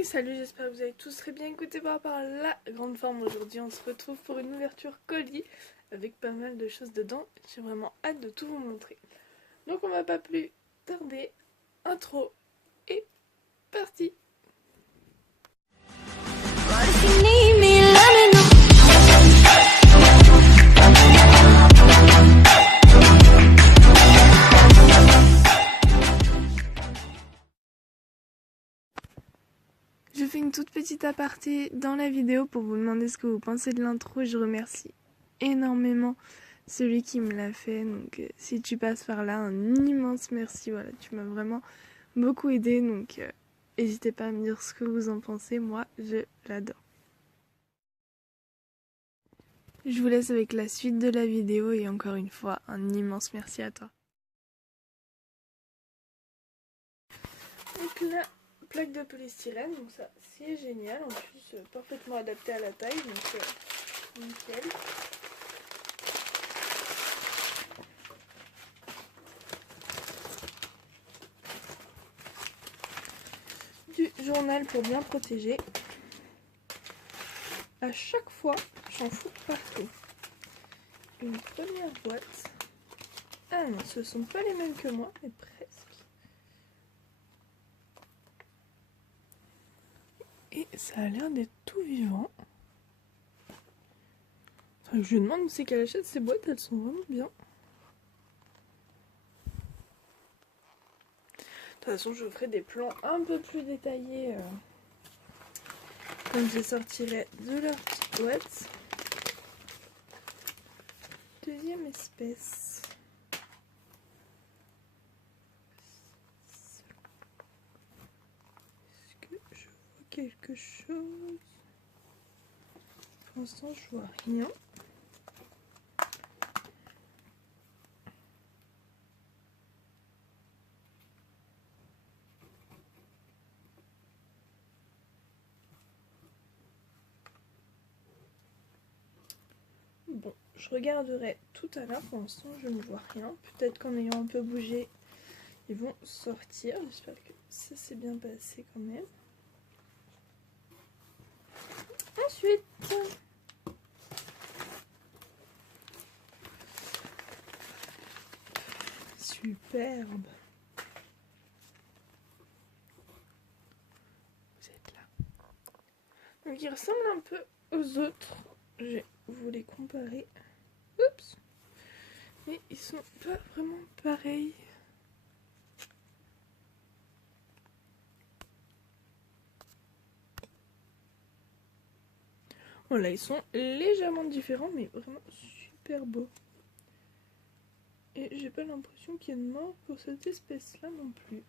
Hey, salut, j'espère que vous avez tous très bien écouté par rapport à la grande forme. Aujourd'hui, on se retrouve pour une ouverture colis avec pas mal de choses dedans. J'ai vraiment hâte de tout vous montrer. Donc, on va pas plus tarder. Intro et parti. Je fais une toute petite aparté dans la vidéo pour vous demander ce que vous pensez de l'intro. Je remercie énormément celui qui me l'a fait. Donc si tu passes par là, un immense merci. Voilà, tu m'as vraiment beaucoup aidé. Donc n'hésitez pas à me dire ce que vous en pensez. Moi, je l'adore. Je vous laisse avec la suite de la vidéo et encore une fois, un immense merci à toi. Donc là, plaque de polystyrène, donc ça c'est génial, en plus parfaitement adapté à la taille, donc nickel. Du journal pour bien protéger. À chaque fois, j'en fous partout. Une première boîte. Ah non, ce sont pas les mêmes que moi, mais presque. Et ça a l'air d'être tout vivant. Enfin, je me demande où c'est qu'elle achète ces boîtes, elles sont vraiment bien. De toute façon, je vous ferai des plans un peu plus détaillés quand je sortirai de leur petite boîte. Deuxième espèce. Est-ce que je vois quelque chose? Pour l'instant, je vois rien. Bon, je regarderai tout à l'heure. Pour l'instant, je ne vois rien. Peut-être qu'en ayant un peu bougé, ils vont sortir. J'espère que ça s'est bien passé quand même. Ensuite, superbe. Vous êtes là. Donc, ils ressemblent un peu aux autres. Je vais vous les comparer. Oups. Mais ils sont pas vraiment pareils. Voilà, ils sont légèrement différents, mais vraiment super beaux. Et j'ai pas l'impression qu'il y ait de mort pour cette espèce-là non plus.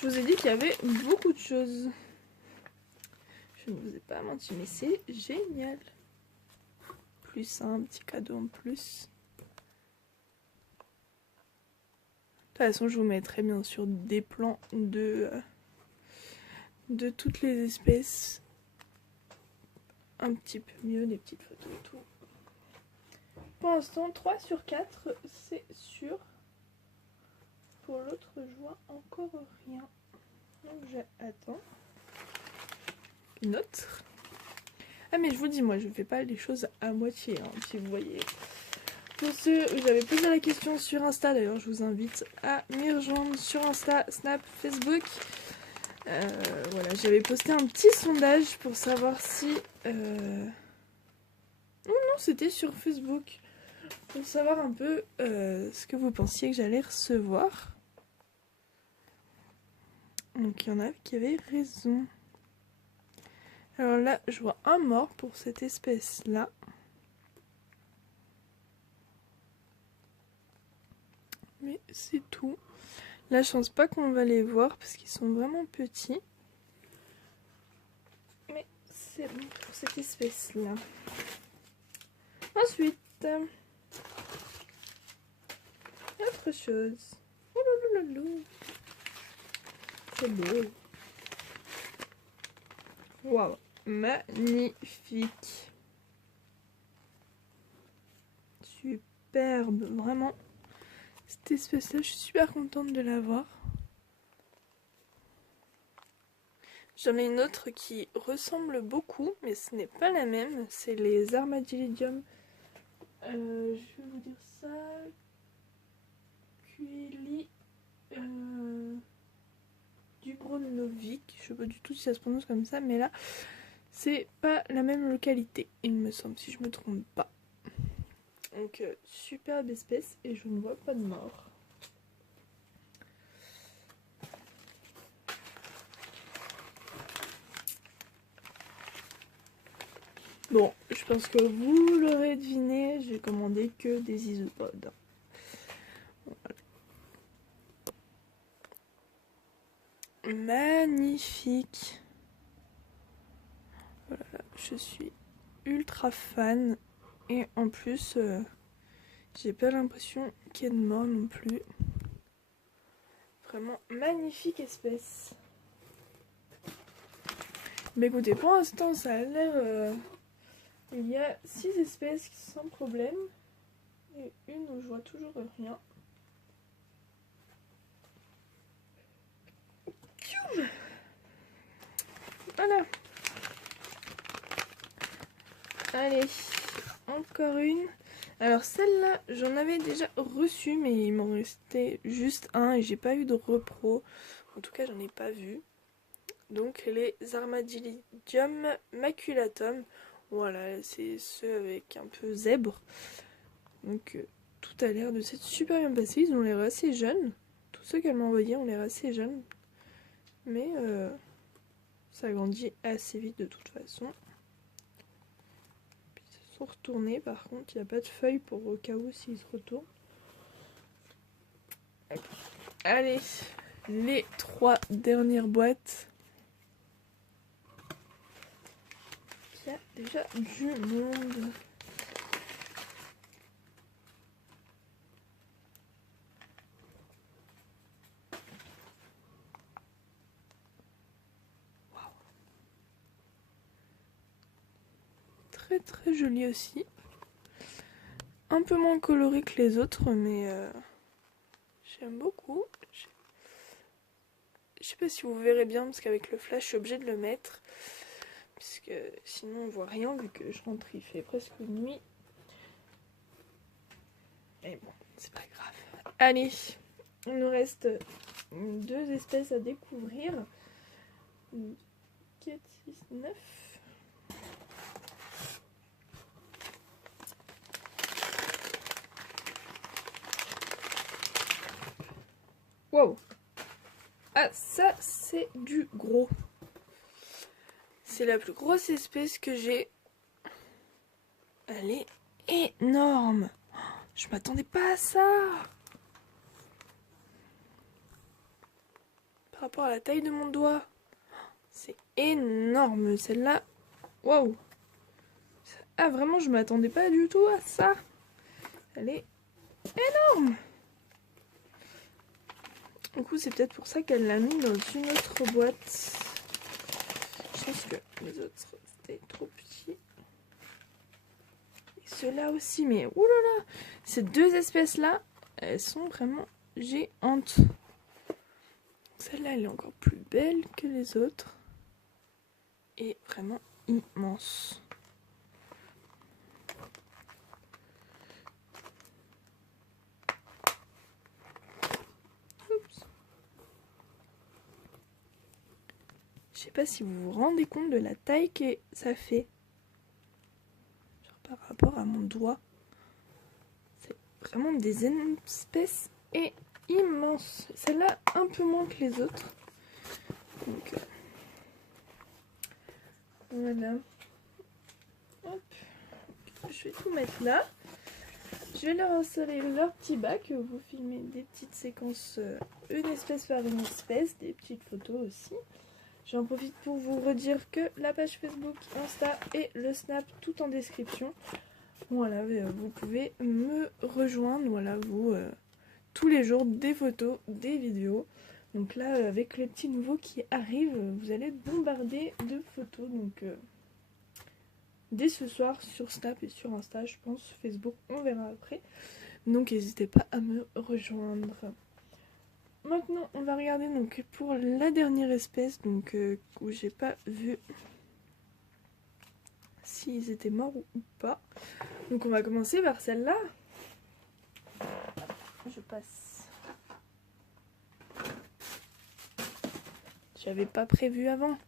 Je vous ai dit qu'il y avait beaucoup de choses. Je ne vous ai pas menti, mais c'est génial. Plus un petit cadeau en plus. De toute façon, je vous mettrai bien sûr des plans de toutes les espèces. Un petit peu mieux, des petites photos et tout. Pour l'instant, 3 sur 4, c'est sûr. Pour l'autre, je vois encore rien. Donc j'attends. Une autre. Ah mais je vous dis, moi je fais pas les choses à moitié, hein, si vous voyez. Pour ceux où j'avais posé la question sur Insta, d'ailleurs je vous invite à m'y rejoindre sur Insta, Snap, Facebook. Voilà, j'avais posté un petit sondage pour savoir si... Non, c'était sur Facebook. Pour savoir un peu ce que vous pensiez que j'allais recevoir. Donc il y en a qui avaient raison. Alors là, je vois un mort pour cette espèce-là. Mais c'est tout. Là, je pense pas qu'on va les voir parce qu'ils sont vraiment petits. Mais c'est bon pour cette espèce-là. Ensuite, autre chose. Oh là là là là. C'est beau. Waouh, magnifique. Superbe, vraiment. Cette espèce-là, je suis super contente de l'avoir. J'en ai une autre qui ressemble beaucoup, mais ce n'est pas la même. C'est les Armadillidium. Je vais vous dire ça. Cuili Dubrovnik. Je sais pas du tout si ça se prononce comme ça, mais là, c'est pas la même localité, il me semble, si je me trompe pas. Donc, superbe espèce et je ne vois pas de mort. Bon, je pense que vous l'aurez deviné, j'ai commandé que des isopodes. Voilà. Magnifique. Voilà, je suis ultra fan. Et en plus, j'ai pas l'impression qu'il y ait de mort non plus. Vraiment magnifique espèce. Mais écoutez, pour l'instant, ça a l'air... il y a 6 espèces sans problème. Et une où je vois toujours rien. Voilà. Allez, encore une. Alors celle-là, j'en avais déjà reçu, mais il m'en restait juste un et j'ai pas eu de repro. En tout cas, j'en ai pas vu. Donc les Armadillidium maculatum. Voilà, c'est ceux avec un peu zèbre. Donc tout a l'air de s'être super bien passé. Ils ont l'air assez jeunes. Tous ceux qu'elle m'a envoyés ont l'air assez jeunes. Mais ça grandit assez vite de toute façon. Puis ils se sont retournés. Par contre, il n'y a pas de feuilles pour au cas où s'ils se retournent. Allez, les 3 dernières boîtes. Il y a déjà du monde. Wow. Très très joli aussi. Un peu moins coloré que les autres, mais j'aime beaucoup. Je sais pas si vous verrez bien, parce qu'avec le flash, je suis obligée de le mettre. Puisque sinon on voit rien, vu que je rentre, il fait presque nuit. Mais bon, c'est pas grave. Allez, il nous reste 2 espèces à découvrir. 4, 6, 9. Wow. Ah, ça, c'est du gros. C'est la plus grosse espèce que j'ai. Elle est énorme. Je m'attendais pas à ça. Par rapport à la taille de mon doigt. C'est énorme. Celle-là. Waouh. Ah, vraiment, je m'attendais pas du tout à ça. Elle est énorme. Du coup, c'est peut-être pour ça qu'elle l'a mis dans une autre boîte. Je pense que les autres, c'était trop petit. Et ceux-là aussi, mais oulala. Ces 2 espèces-là, elles sont vraiment géantes. Celle-là, elle est encore plus belle que les autres. Et vraiment immense. Oups. Je sais pas si vous vous rendez compte de la taille que ça fait. Genre par rapport à mon doigt. C'est vraiment des espèces immenses. Celle-là, un peu moins que les autres. Donc, voilà. Hop. Je vais tout mettre là. Je vais leur installer leur petit bac. Vous filmez des petites séquences, une espèce par une espèce, des petites photos aussi. J'en profite pour vous redire que la page Facebook, Insta et le Snap, tout en description. Voilà, vous pouvez me rejoindre. Voilà, vous, tous les jours, des photos, des vidéos. Donc là, avec les petits nouveaux qui arrivent, vous allez être bombardés de photos. Donc dès ce soir sur Snap et sur Insta, je pense. Facebook, on verra après. Donc n'hésitez pas à me rejoindre. maintenant on va regarder donc pour la dernière espèce, donc où j'ai pas vu s'ils étaient morts ou pas. Donc on va commencer par celle-là. Je passe. J'avais pas prévu avant.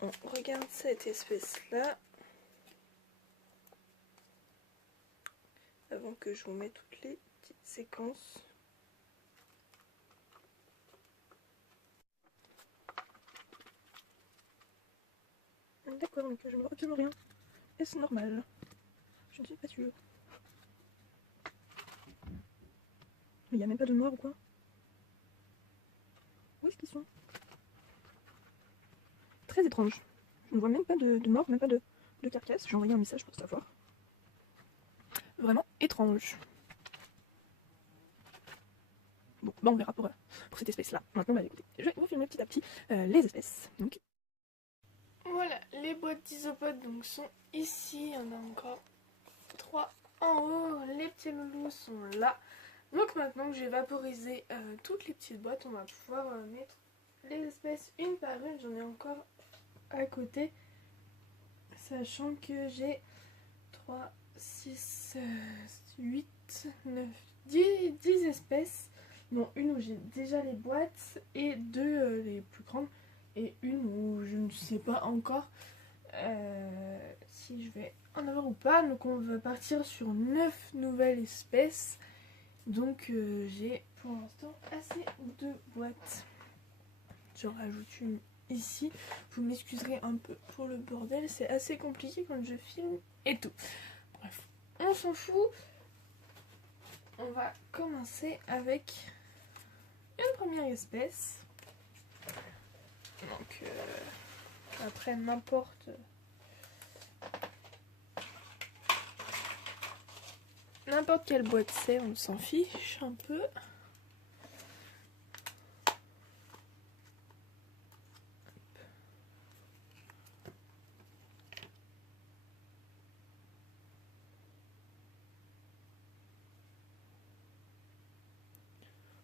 On regarde cette espèce-là. Avant que je vous mette toutes les petites séquences. D'accord, donc je ne vois absolument rien. Est-ce normal? Je ne suis pas sûre. Mais il n'y a même pas de mort ou quoi? Où est-ce qu'ils sont? Très étrange. Je ne vois même pas de mort, même pas de carcasse. J'ai envoyé un message pour savoir. Vraiment étrange. Bon, bah on verra pour cette espèce-là. Maintenant, bah écoutez, je vais vous filmer petit à petit les espèces. Donc. Voilà, les boîtes d'isopodes donc sont ici. Il y en a encore 3 en haut. Les petits loulous sont là. Donc maintenant que j'ai vaporisé toutes les petites boîtes, on va pouvoir mettre les espèces une par une. J'en ai encore à côté. Sachant que j'ai 3, 6, 8, 9, 10 espèces. Bon, une où j'ai déjà les boîtes et 2 les plus grandes. Et une où je ne sais pas encore si je vais en avoir ou pas. Donc on va partir sur 9 nouvelles espèces. Donc j'ai pour l'instant assez de boîtes. J'en rajoute une ici. Vous m'excuserez un peu pour le bordel. C'est assez compliqué quand je filme et tout. Bref, on s'en fout. On va commencer avec une première espèce. Donc après n'importe quelle boîte c'est, on s'en fiche un peu.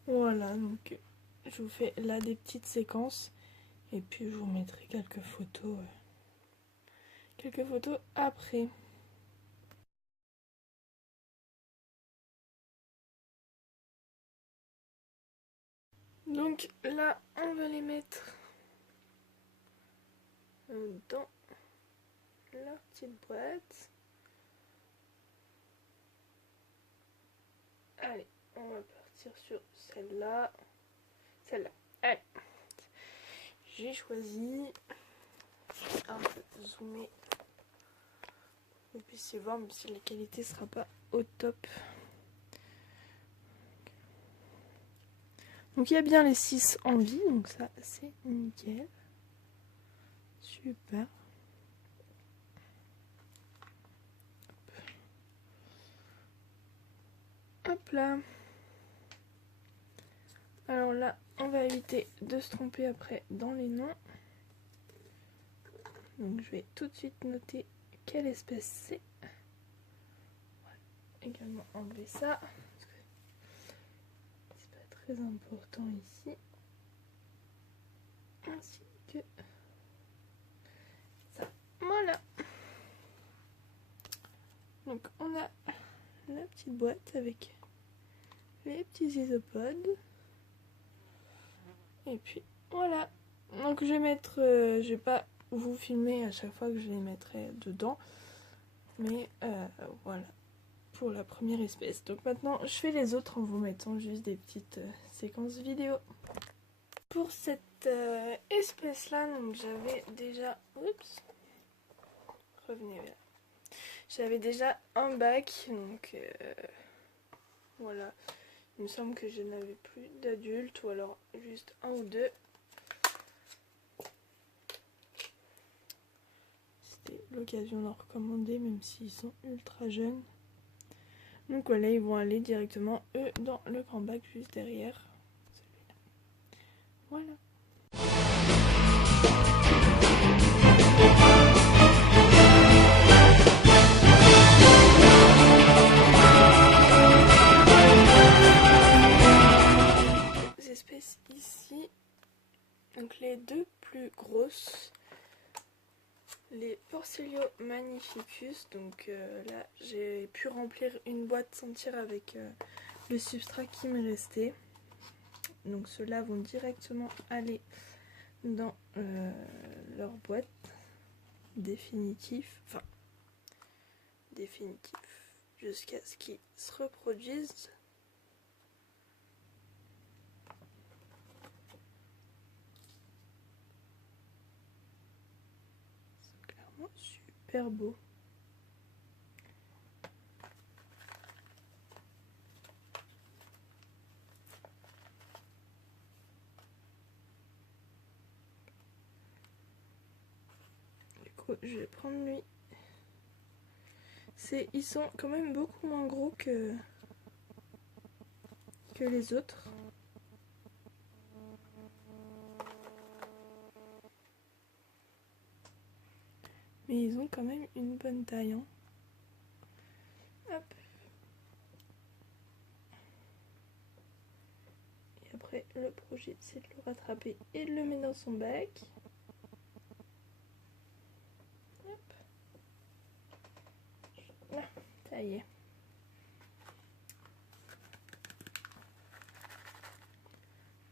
Voilà, donc je vous fais là des petites séquences et puis je vous mettrai quelques photos après. Donc là, on va les mettre dans leur petite boîte. Allez, on va partir sur celle-là. Celle-là. Allez. J'ai choisi. Un peu zoomer. Vous puissiez voir, même si la qualité sera pas au top. Donc il y a bien les 6 en vie, donc ça c'est nickel. Super. Hop là. Alors là, on va éviter de se tromper après dans les noms. Donc je vais tout de suite noter quelle espèce c'est. Voilà. Également enlever ça. Parce que c'est pas très important ici. Ainsi que ça. Voilà. Donc on a la petite boîte avec les petits isopodes. Et puis voilà. Donc je vais mettre, je vais pas vous filmer à chaque fois que je les mettrai dedans. Mais voilà. Pour la première espèce. Donc maintenant je fais les autres en vous mettant juste des petites séquences vidéo. Pour cette espèce là, donc j'avais déjà... Oups. Revenez là. J'avais déjà un bac. Donc voilà. Il me semble que je n'avais plus d'adultes, ou alors juste un ou deux. C'était l'occasion d'en recommander, même s'ils sont ultra jeunes. Donc voilà, ils vont aller directement, eux, dans le grand bac juste derrière. Voilà. deux plus grosses, les Porcellio Magnificus. Donc là j'ai pu remplir une boîte entière avec le substrat qui me restait. Donc ceux-là vont directement aller dans leur boîte définitif, jusqu'à ce qu'ils se reproduisent. C'est clairement super beau. Du coup, je vais prendre lui. Ils sont quand même beaucoup moins gros que les autres. Mais ils ont quand même une bonne taille. Hein. Hop. Et après, le projet, c'est de le rattraper et de le mettre dans son bac. Hop. Là, ça y est.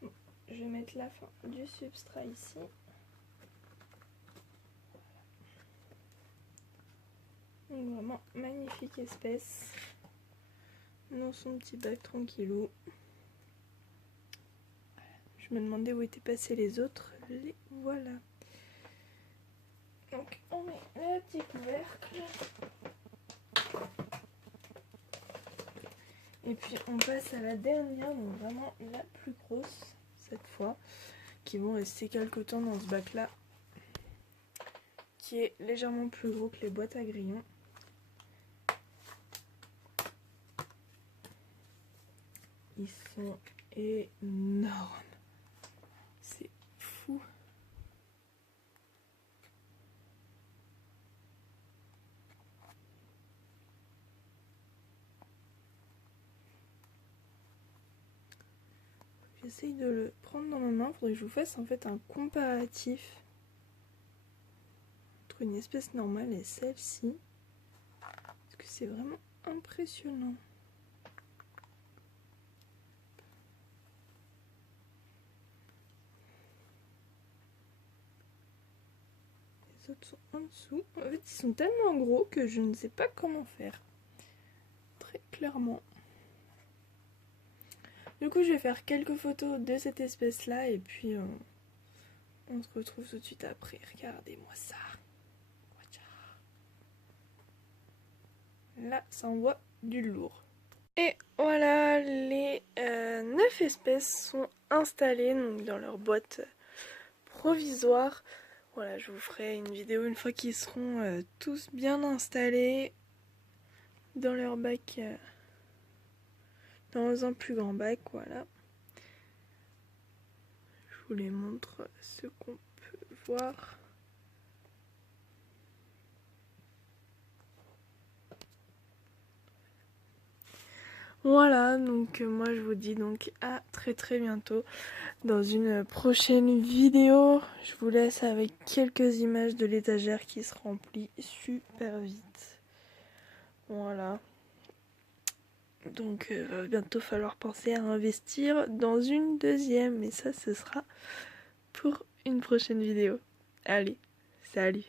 Bon, je vais mettre la fin du substrat ici. Donc vraiment magnifique espèce. Dans son petit bac tranquillou. Je me demandais où étaient passés les autres. Les voilà. Donc on met le petit couvercle. Et puis on passe à la dernière, donc vraiment la plus grosse cette fois. Qui vont rester quelques temps dans ce bac là. Qui est légèrement plus gros que les boîtes à grillons. Ils sont énormes. C'est fou. J'essaye de le prendre dans ma main. Faudrait que je vous fasse en fait un comparatif entre une espèce normale et celle-ci. Parce que c'est vraiment impressionnant. Les autres sont en dessous. En fait, ils sont tellement gros que je ne sais pas comment faire. Très clairement. Du coup, je vais faire quelques photos de cette espèce-là et puis on se retrouve tout de suite après. Regardez-moi ça. Là, ça envoie du lourd. Et voilà, les 9 espèces sont installées donc, dans leur boîte provisoire. Voilà, je vous ferai une vidéo une fois qu'ils seront tous bien installés dans leur bac, dans un plus grand bac, voilà. Je vous les montre ce qu'on peut voir. Voilà, donc moi je vous dis donc à très bientôt dans une prochaine vidéo. Je vous laisse avec quelques images de l'étagère qui se remplit super vite. Voilà. Donc va bientôt falloir penser à investir dans une deuxième. Mais ça, ce sera pour une prochaine vidéo. Allez, salut!